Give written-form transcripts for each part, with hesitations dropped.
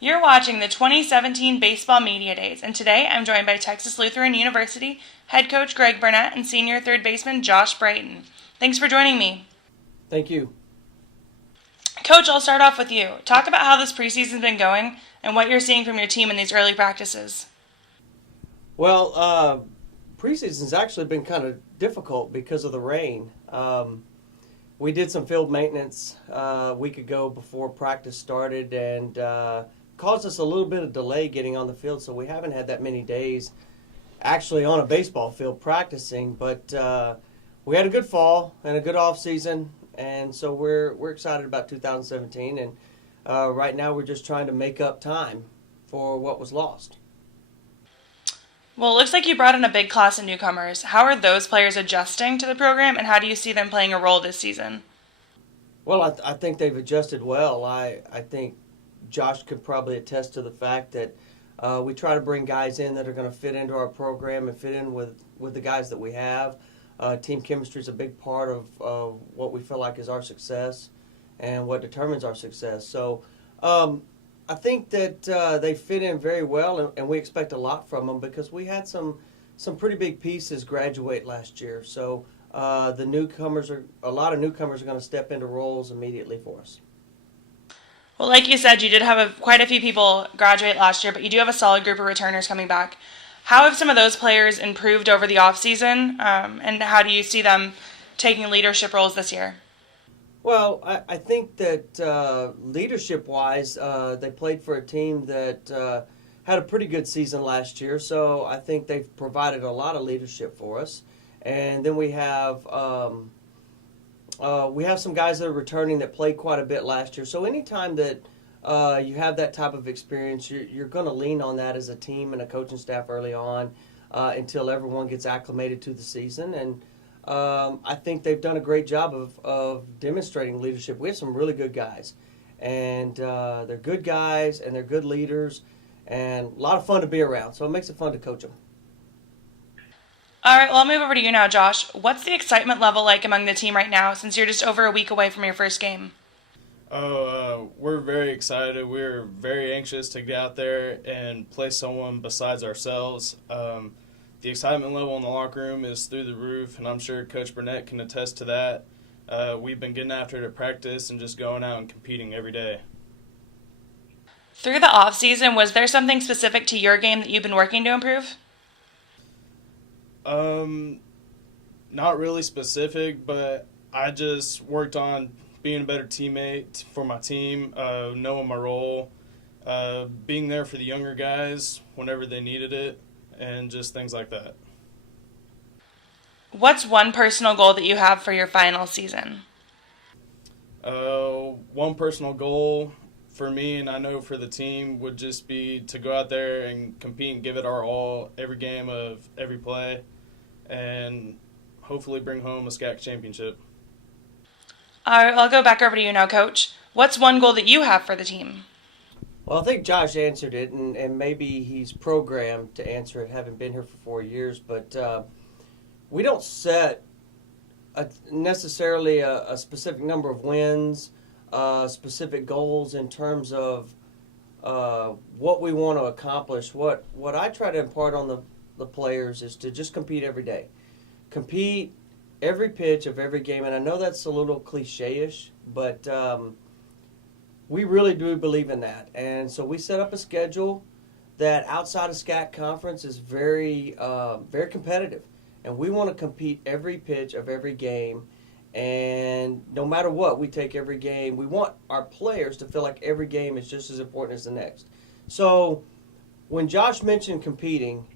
You're watching the 2017 Baseball Media Days, and today I'm joined by Texas Lutheran University head coach Greg Burnett and senior third baseman Josh Brighton. Thanks for joining me. Thank you. Coach, I'll start off with you. Talk about how this preseason's been going and what you're seeing from your team in these early practices. Well, preseason's actually been kind of difficult because of the rain. We did some field maintenance a week ago before practice started and caused us a little bit of delay getting on the field, so we haven't had that many days actually on a baseball field practicing. But we had a good fall and a good off season, and so we're excited about 2017. And right now we're just trying to make up time for what was lost. Well, it looks like you brought in a big class of newcomers. How are those players adjusting to the program, and how do you see them playing a role this season? Well, I think they've adjusted well. I think Josh could probably attest to the fact that we try to bring guys in that are going to fit into our program and fit in with the guys that we have. Team chemistry is a big part of what we feel like is our success and what determines our success. So I think that they fit in very well, and we expect a lot from them because we had some pretty big pieces graduate last year. So a lot of newcomers are going to step into roles immediately for us. Well, like you said, you did have quite a few people graduate last year, but you do have a solid group of returners coming back. How have some of those players improved over the offseason, and how do you see them taking leadership roles this year? Well, I think that leadership-wise, they played for a team that had a pretty good season last year, so I think they've provided a lot of leadership for us. And then we have some guys that are returning that played quite a bit last year. So anytime that you have that type of experience, you're going to lean on that as a team and a coaching staff early on until everyone gets acclimated to the season. And I think they've done a great job of demonstrating leadership. We have some really good guys, and they're good guys, and they're good leaders, and a lot of fun to be around. So it makes it fun to coach them. All right, well, I'll move over to you now, Josh. What's the excitement level like among the team right now since you're just over a week away from your first game? We're very excited. We're very anxious to get out there and play someone besides ourselves. The excitement level in the locker room is through the roof, and I'm sure Coach Burnett can attest to that. We've been getting after it at practice and just going out and competing every day. Through the offseason, was there something specific to your game that you've been working to improve? Not really specific, but I just worked on being a better teammate for my team, knowing my role, being there for the younger guys whenever they needed it, and just things like that. What's one personal goal that you have for your final season? One personal goal for me, and I know for the team, would just be to go out there and compete and give it our all every game of every play, and hopefully bring home a SCAC championship. All right, I'll go back over to you now, Coach. What's one goal that you have for the team? Well, I think Josh answered it, and maybe he's programmed to answer it, having been here for 4 years. But we don't set necessarily a specific number of wins, specific goals in terms of what we want to accomplish. What I try to impart on the players is to just compete every day. Compete every pitch of every game. And I know that's a little cliche-ish, but we really do believe in that. And so we set up a schedule that outside of SCAC conference is very, very competitive. And we want to compete every pitch of every game. And no matter what, we take every game. We want our players to feel like every game is just as important as the next. So when Josh mentioned competing,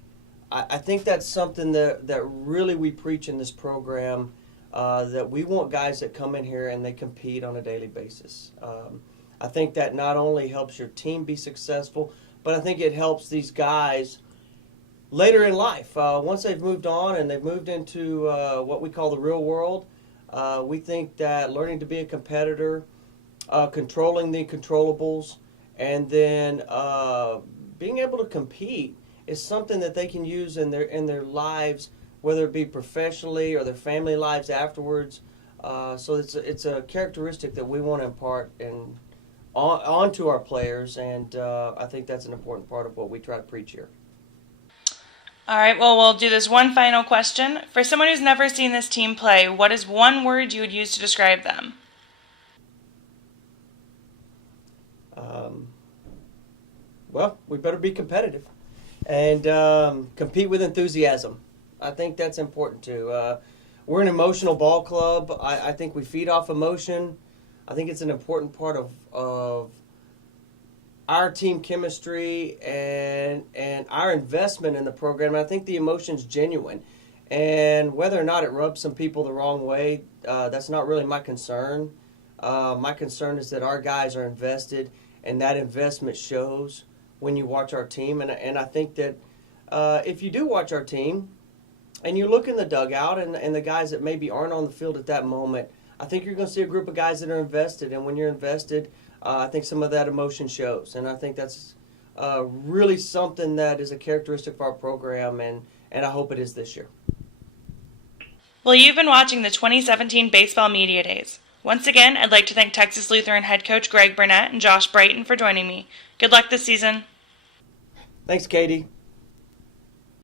I think that's something that really we preach in this program, that we want guys that come in here and they compete on a daily basis. I think that not only helps your team be successful, but I think it helps these guys later in life. Once they've moved on and they've moved into what we call the real world, we think that learning to be a competitor, controlling the controllables, and then being able to compete is something that they can use in their lives, whether it be professionally or their family lives afterwards. So it's a characteristic that we want to impart in onto our players, and I think that's an important part of what we try to preach here. All right, well, we'll do this one final question. For someone who's never seen this team play, what is one word you would use to describe them? Well, we better be competitive and compete with enthusiasm. I think that's important too. We're an emotional ball club. I think we feed off emotion. I think it's an important part of our team chemistry and our investment in the program. I think the emotion's genuine. And whether or not it rubs some people the wrong way, that's not really my concern. My concern is that our guys are invested, and that investment shows when you watch our team. And I think that if you do watch our team and you look in the dugout and the guys that maybe aren't on the field at that moment, I think you're going to see a group of guys that are invested. And when you're invested, I think some of that emotion shows. And I think that's really something that is a characteristic of our program, and I hope it is this year. Well, you've been watching the 2017 Baseball Media Days. Once again, I'd like to thank Texas Lutheran head coach Greg Burnett and Josh Brighton for joining me. Good luck this season. Thanks, Katie.